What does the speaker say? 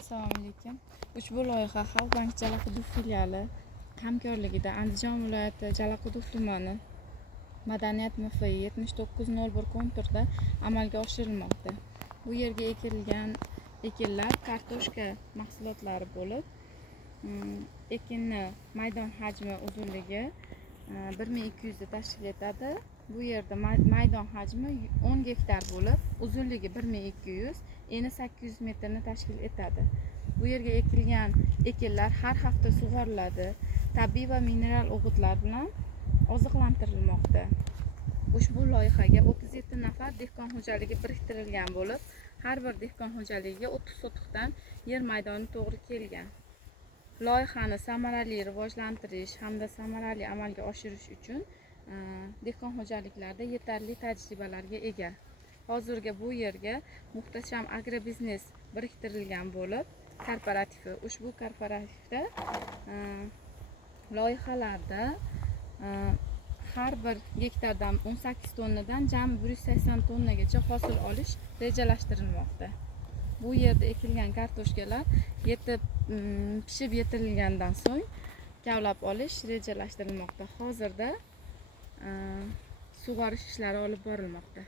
Assalomu alaykum. Ushbu loyiha Xalq bank Jalaquduq filiali hamkorligida Andijon viloyati Jalaquduq tumani Madaniyat MFI 7901 konturda amalga oshirilmoqda. Bu yerga ekilgan ekinlar kartoshka mahsulotlari bo'lib, ekinni maydon hajmi uzunligi 1200 ta tashkil etadi. Bu yerda maydon hajmi 10 gektar bo'lib, uzunligi 1200, eni 800 metrni tashkil etadi. Bu yerga ekilgan ekinlar har hafta sug'oriladi. Tabiiy va mineral o'g'itlar bilan oziqlantirilmoqda. Ushbu loyihaga 37 nafar dehqon xo'jaligi biriktirilgan bo'lib, har bir dehqon xo'jaligiga 30 sotixdan yer maydoni to'g'ri kelgan. Loyihani samarali rivojlantirish hamda samarali amalga oshirish uchun dehqon xo'jaliklarda yetarli tajribalarga ega. Hozirga bu yerga Muhtasham agrobiznes biriktirilgan bo'lib, korporativi. Ushbu korporativda loyihalarda har bir gektardan 18 tonnadan jami 180 tonnagacha hosil olish rejalashtirilmoqda. Bu yerda ekilgan kartoshkalar yetib pishib yetirilgandan so'ng kavlab olish rejalashtirilmoqda. Hozirda sug'orish ishlari olib borilmoqda.